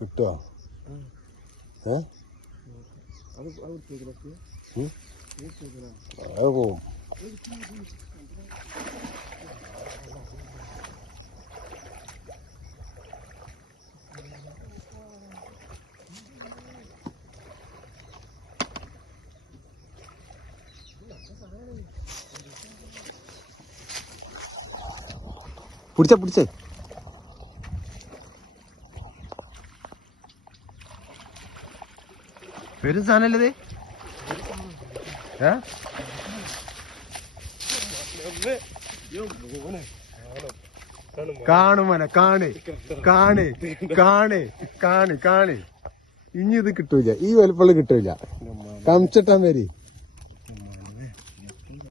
കിട്ടുവോ? അത് പോവും. പിടിച്ചേ വരും സാധനല്ലേ? കാണുമന കാണ് ഇനി ഇത് കിട്ടൂല, ഈ വലുപ്പള്ളി കിട്ടൂല. കമിച്ചിട്ടാൻ വരി.